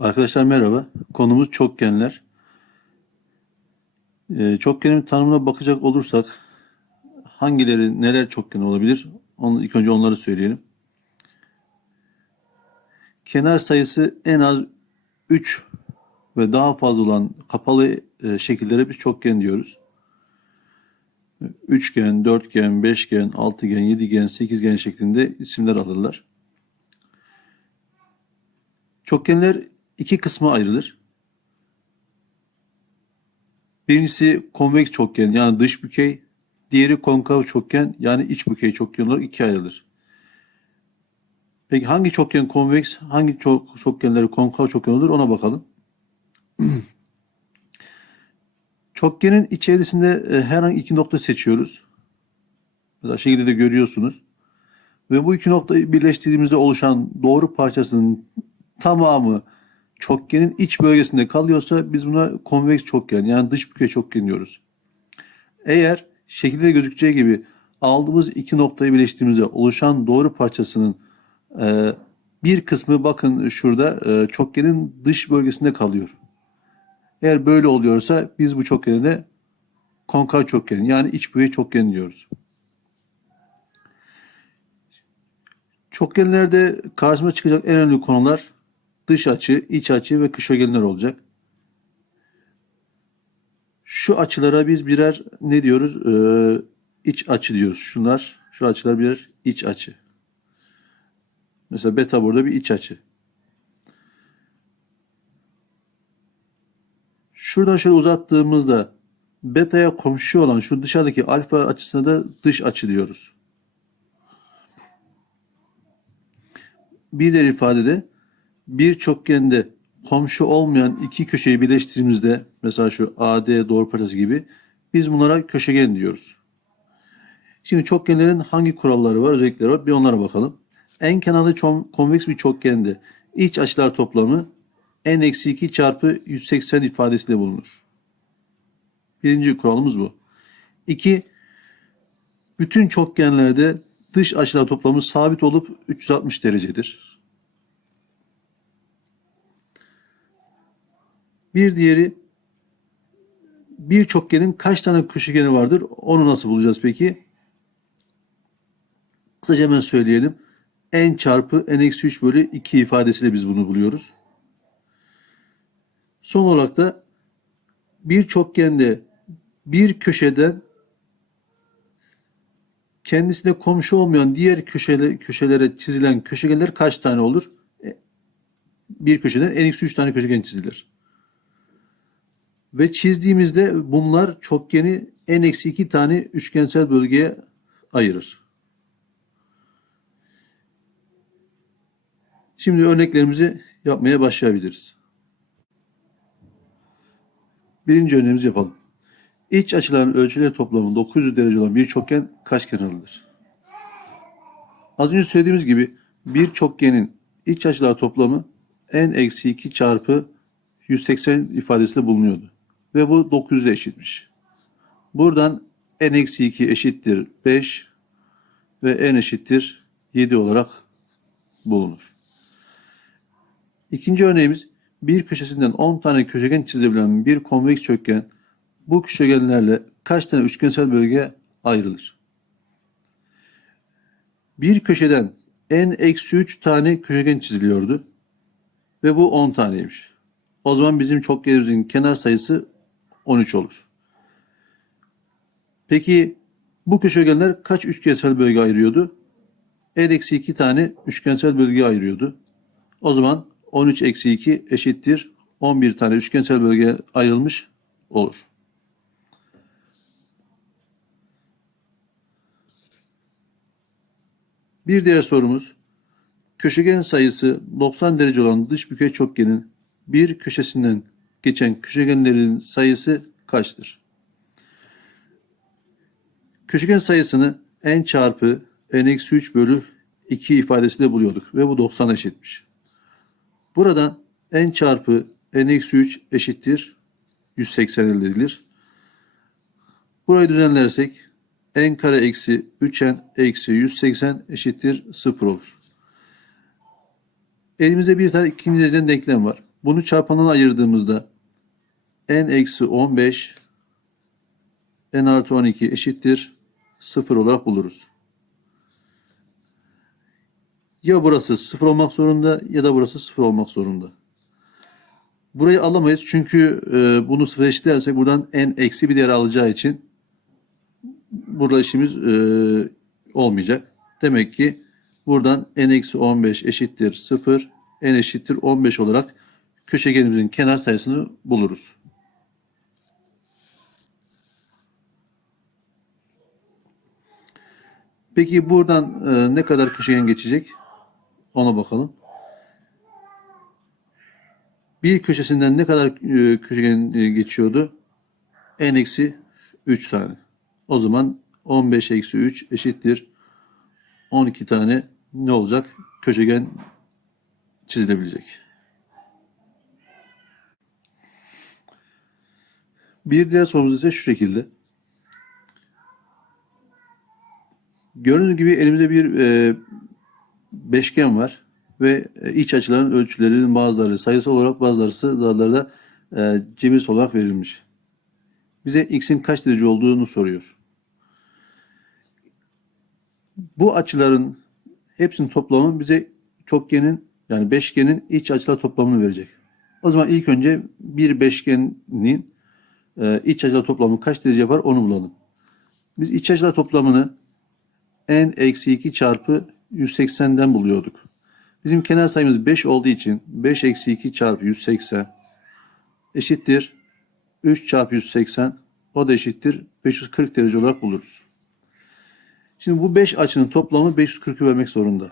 Arkadaşlar merhaba. Konumuz çokgenler. Ee, çokgenin tanımına bakacak olursak hangileri neler çokgen olabilir? Onu, ilk önce onları söyleyelim. Kenar sayısı en az 3 ve daha fazla olan kapalı e, şekillere biz çokgen diyoruz. Üçgen, dörtgen, beşgen, altıgen, yedigen, sekizgen şeklinde isimler alırlar. Çokgenler iki kısma ayrılır. Birincisi konveks çokgen yani dış bükey, diğeri konkav çokgen yani iç bükey çokgen olarak ikiye ayrılır. Peki hangi çokgen konveks, hangi çok, çokgenleri konkav çokgen olur ona bakalım. Çokgenin içerisinde e, herhangi iki nokta seçiyoruz. Mesela şekilde de görüyorsunuz. Ve bu iki noktayı birleştirdiğimizde oluşan doğru parçasının tamamı çokgenin iç bölgesinde kalıyorsa biz buna konveks çokgen yani dış bükey çokgen diyoruz. Eğer şekilde gözükeceği gibi aldığımız iki noktayı birleştirdiğimizde oluşan doğru parçasının e, bir kısmı bakın şurada e, çokgenin dış bölgesinde kalıyor. Eğer böyle oluyorsa biz bu çokgene de konkav çokgen yani iç bükey çokgen diyoruz. Çokgenlerde karşıma çıkacak en önemli konular dış açı, iç açı ve köşegenler olacak. Şu açılara biz birer ne diyoruz? Ee, iç açı diyoruz. Şunlar, şu açılar birer iç açı. Mesela beta burada bir iç açı. Şuradan şöyle uzattığımızda beta'ya komşu olan şu dışarıdaki alfa açısına da dış açı diyoruz. Bir diğer ifadede bir çokgende komşu olmayan iki köşeyi birleştirdiğimizde mesela şu AD doğru parçası gibi biz bunlara köşegen diyoruz. Şimdi çokgenlerin hangi kuralları var, özellikleri var bir onlara bakalım. En kenarlı konveks bir çokgende iç açılar toplamı n-2 çarpı 180 ifadesiyle bulunur. Birinci kuralımız bu. İki, bütün çokgenlerde dış açılar toplamı sabit olup 360 derecedir. Bir diğeri bir çokgenin kaç tane köşegeni vardır? Onu nasıl bulacağız peki? Kısaca hemen söyleyelim. n çarpı n-3 bölü 2 ifadesiyle biz bunu buluyoruz. Son olarak da bir çokgende bir köşeden kendisine komşu olmayan diğer köşele, köşelere çizilen köşegenler kaç tane olur? E, Bir köşeden en eksi 3 tane köşegen çizilir. Ve çizdiğimizde bunlar çokgeni en eksi 2 tane üçgensel bölgeye ayırır. Şimdi örneklerimizi yapmaya başlayabiliriz. Birinci örneğimizi yapalım. İç açıların ölçüleri toplamı 900 derece olan bir çokgen kaç kenarlıdır? Az önce söylediğimiz gibi bir çokgenin iç açılar toplamı n-2 çarpı 180 ifadesiyle bulunuyordu. Ve bu 900'e eşitmiş. Buradan n-2 eşittir 5 ve n eşittir 7 olarak bulunur. İkinci örneğimiz bir köşesinden 10 tane köşegen çizebilen bir konveks çokgen bu köşegenlerle kaç tane üçgensel bölge ayrılır? Bir köşeden n-3 tane köşegen çiziliyordu ve bu 10 taneymiş. O zaman bizim çokgenimizin kenar sayısı 13 olur. Peki bu köşegenler kaç üçgensel bölge ayırıyordu? n-2 tane üçgensel bölge ayırıyordu. O zaman 13 eksi 2 eşittir 11 tane üçgensel bölge ayrılmış olur. Bir diğer sorumuz köşegen sayısı 90 derece olan dış bükey çokgenin bir köşesinden geçen köşegenlerin sayısı kaçtır? Köşegen sayısını n çarpı n-3 bölü 2 ifadesiyle buluyorduk ve bu 90 eşitmiş. Buradan n çarpı n-3 eşittir 180 elde edilir. Burayı düzenlersek n kare eksi 3n eksi 180 eşittir 0 olur. Elimizde bir tane ikinci dereceden denklem var. Bunu çarpanına ayırdığımızda n eksi 15 n artı 12 eşittir 0 olarak buluruz. Ya burası 0 olmak zorunda ya da burası 0 olmak zorunda. Burayı alamayız çünkü e, bunu sıfır eşitlersek buradan n eksi bir değer alacağı için burada işimiz e, olmayacak. Demek ki buradan n eksi 15 eşittir 0, n eşittir 15 olarak köşegenimizin kenar sayısını buluruz. Peki buradan e, ne kadar köşegen geçecek? Ona bakalım. Bir köşesinden ne kadar e, köşegen e, geçiyordu? n eksi 3 tane. O zaman 15 eksi 3 eşittir 12 tane ne olacak? Köşegen çizilebilecek. Bir diğer sorumuz ise şu şekilde. Gördüğünüz gibi elimizde bir e, beşgen var ve e, iç açıların ölçülerinin bazıları sayısal olarak bazıları da e, cebirsel olarak verilmiş. Bize x'in kaç derece olduğunu soruyor. Bu açıların hepsinin toplamı bize çokgenin yani beşgenin iç açılar toplamını verecek. O zaman ilk önce bir beşgenin e, iç açılar toplamı kaç derece yapar onu bulalım. Biz iç açılar toplamını n eksi 2 çarpı 180'den buluyorduk. Bizim kenar sayımız 5 olduğu için 5 eksi 2 çarpı 180 eşittir 3 çarpı 180 o da eşittir 540 derece olarak buluruz. Şimdi bu 5 açının toplamı 540'ı vermek zorunda.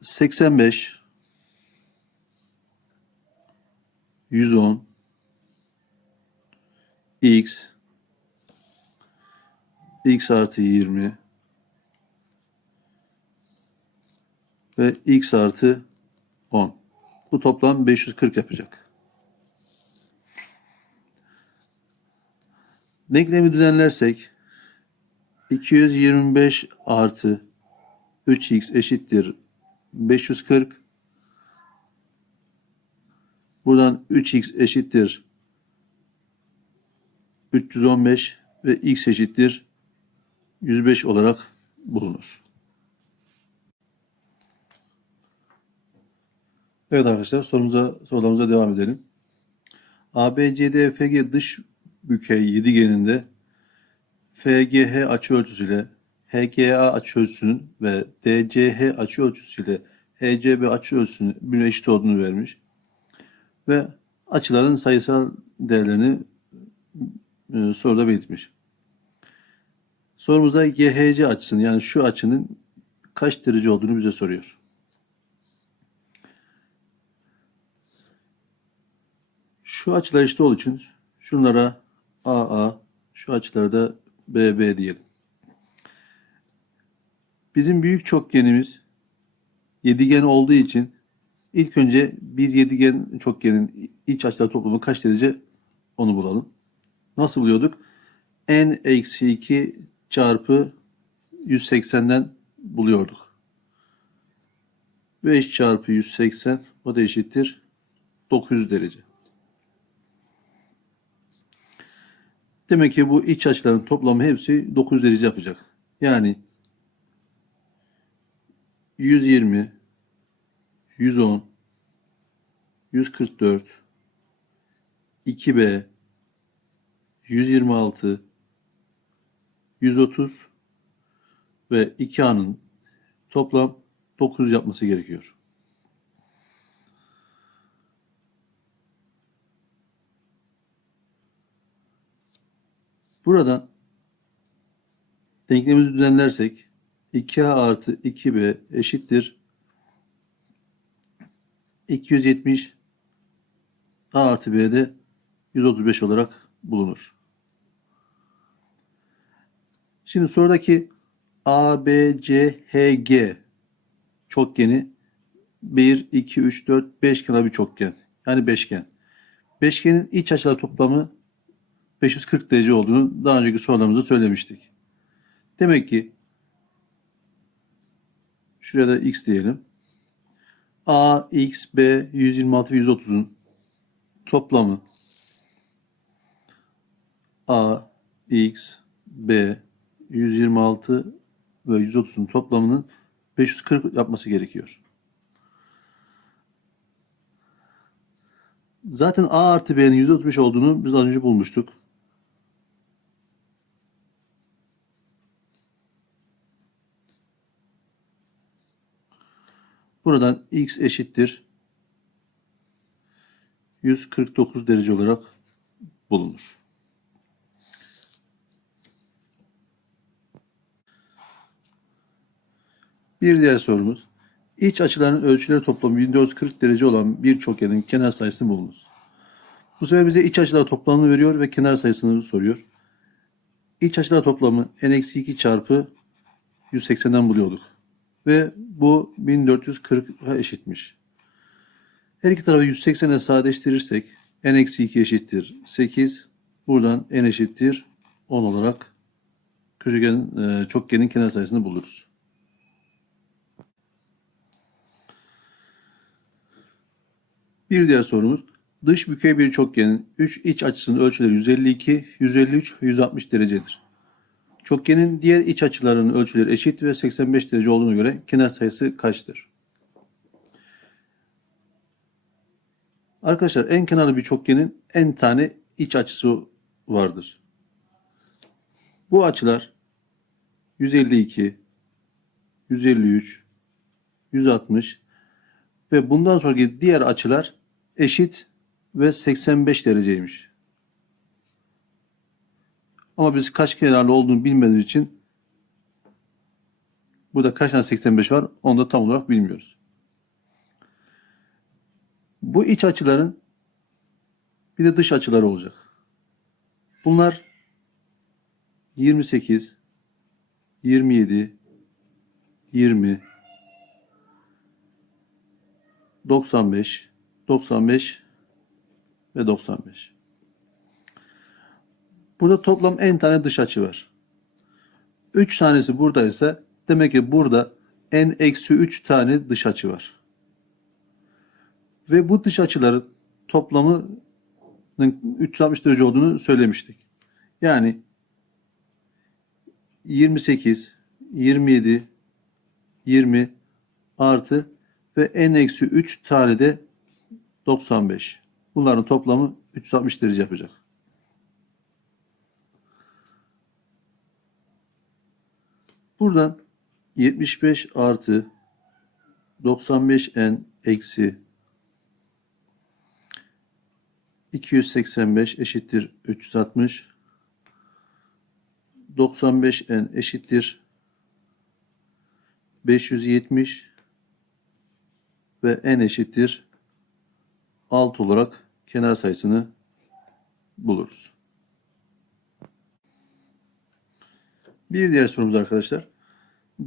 Seksen beş, yüz on, x, x artı 20 ve x artı 10. Bu toplam 540 yapacak. Denklemi düzenlersek 225 artı 3x eşittir 540. Buradan 3x eşittir 315 ve x eşittir 105 olarak bulunur. Evet arkadaşlar sorumuza sorularımıza devam edelim. ABCDFG dış bükey yedigeninde FGH açıölçüsüyle HGA açıölçüsünün ve DCH açıölçüsüyle HCB açıölçüsünün birbirine eşit olduğunu vermiş. Ve açıların sayısal değerlerini e, soruda belirtmiş. Sorumuzda GHC açısının yani şu açının kaç derece olduğunu bize soruyor. Şu açılar eşit olduğu için şunlara AA, şu açılara da BB diyelim. Bizim büyük çokgenimiz yedigen olduğu için ilk önce bir yedigen çokgenin iç açılar toplamı kaç derece onu bulalım. Nasıl buluyorduk? n eksi 2 çarpı 180'den buluyorduk. 5 çarpı 180 o da eşittir 900 derece. Demek ki bu iç açıların toplamı hepsi 900 derece yapacak. Yani 120, 110, 144, 2B, 126, 130 ve 2A'nın toplam 900 yapması gerekiyor. Buradan denklemimizi düzenlersek 2A artı 2B eşittir 270 A artı B'de 135 olarak bulunur. Şimdi sorudaki A, B, C, H, G çokgeni 1, 2, 3, 4, 5 kenar bir çokgen. Yani beşgen. Beşgenin iç açılar toplamı 540 derece olduğunu daha önceki sorularımızda söylemiştik. Demek ki Şuraya da x diyelim. A, x, b 126 ve 130'un toplamı A, X, B 126 ve 130'un toplamının 540 yapması gerekiyor. Zaten A artı B'nin 135 olduğunu biz az önce bulmuştuk. Buradan X eşittir 149 derece olarak bulunur. Bir diğer sorumuz. İç açıların ölçüleri toplamı 1440 derece olan bir çokgenin kenar sayısını bulunuz. Bu sefer bize iç açılar toplamını veriyor ve kenar sayısını soruyor. İç açılar toplamı n-2 çarpı 180'den buluyorduk. Ve bu 1440'a eşitmiş. Her iki tarafı 180'e sadeleştirirsek n-2 eşittir 8. Buradan n eşittir 10 olarak köşegenin, e, çokgenin kenar sayısını buluruz. Bir diğer sorumuz. Dış bükey bir çokgenin 3 iç açısının ölçüleri 152, 153 ve 160 derecedir. Çokgenin diğer iç açılarının ölçüleri eşit ve 85 derece olduğuna göre kenar sayısı kaçtır? Arkadaşlar en kenarlı bir çokgenin en tane iç açısı vardır. Bu açılar 152, 153, 160 ve bundan sonraki diğer açılar eşit ve 85 dereceymiş. Ama biz kaç kenarlı olduğunu bilmediğimiz için burada kaç tane 85 var onu da tam olarak bilmiyoruz. Bu iç açıların bir de dış açıları olacak. Bunlar 28, 27, 20, 95, 95 ve 95. Burada toplam n tane dış açı var. 3 tanesi buradaysa demek ki burada n eksi 3 tane dış açı var. Ve bu dış açıların toplamının 360 derece olduğunu söylemiştik. Yani 28, 27, 20 artı ve n eksi 3 tane de 95. Bunların toplamı 360 derece yapacak. Buradan 75 artı 95n eksi 285 eşittir 360 95n eşittir 570 ve n eşittir 6 olarak kenar sayısını buluruz. Bir diğer sorumuz arkadaşlar.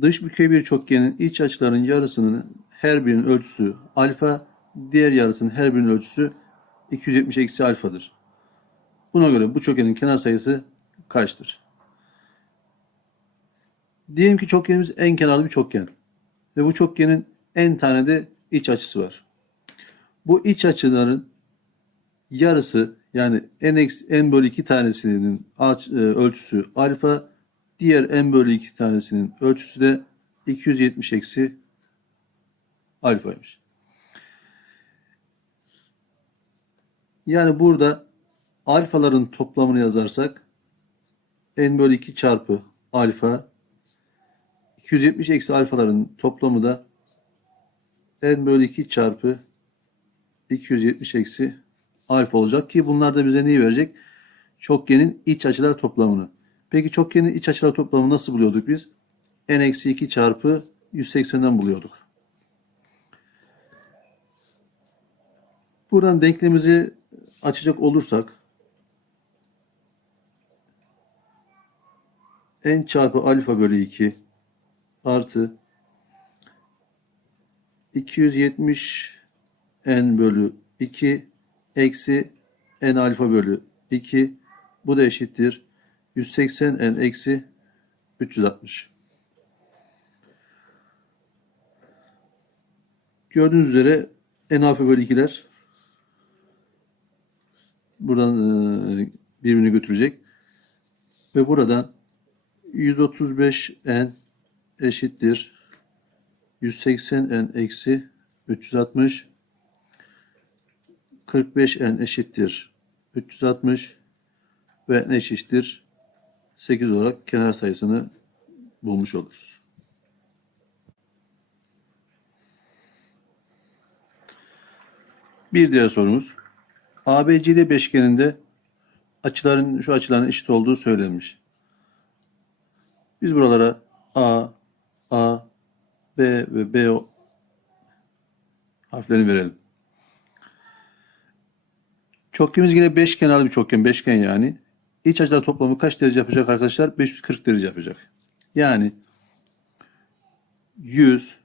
Dış bükey bir çokgenin iç açılarının yarısının her birinin ölçüsü alfa, diğer yarısının her birinin ölçüsü 270 eksi alfadır. Buna göre bu çokgenin kenar sayısı kaçtır? Diyelim ki çokgenimiz en kenarlı bir çokgen. Ve bu çokgenin en tane de iç açısı var. Bu iç açıların yarısı yani n, n bölü 2 tanesinin ölçüsü alfa, diğer n bölü 2 tanesinin ölçüsü de 270 eksi alfaymış. Yani burada alfaların toplamını yazarsak n bölü 2 çarpı alfa 270 eksi alfaların toplamı da n bölü 2 çarpı 270 eksi alfa olacak ki bunlar da bize neyi verecek? Çokgenin iç açılar toplamını. Peki çokgenin iç açılar toplamını nasıl buluyorduk biz? n eksi 2 çarpı 180'den buluyorduk. Buradan denklemimizi açacak olursak n çarpı alfa bölü 2 artı 270 n bölü 2 eksi n alfa bölü 2 bu da eşittir 180 n eksi 360. Gördüğünüz üzere en hafif bölü ikiler buradan e, birbirini götürecek. Ve buradan 135n eşittir 180n eksi 360 45n eşittir 360 ve n eşittir 8 olarak kenar sayısını bulmuş oluruz. Bir diğer sorumuz. ABCD beşgeninde açıların şu açıların eşit olduğu söylenmiş. Biz buralara A, A, B ve B harflerini verelim. Çokgenimiz yine beş kenarlı bir çokgen, beşgen yani. İç açılar toplamı kaç derece yapacak arkadaşlar? 540 derece yapacak. Yani 100,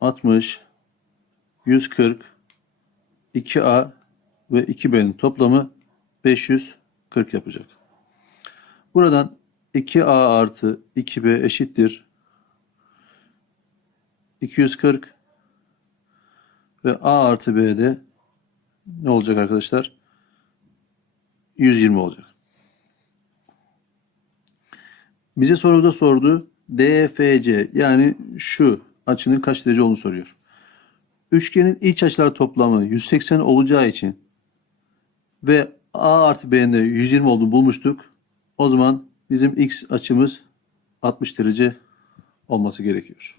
60, 140, 2A ve 2B'nin toplamı 540 yapacak. Buradan 2A artı 2B eşittir 240 ve A artı B de ne olacak arkadaşlar? 120 olacak. Bize sorumuzda sordu. DFC yani şu açının kaç derece olduğunu soruyor. Üçgenin iç açılar toplamı 180 olacağı için ve A artı B'nin de 120 olduğunu bulmuştuk. O zaman bizim X açımız 60 derece olması gerekiyor.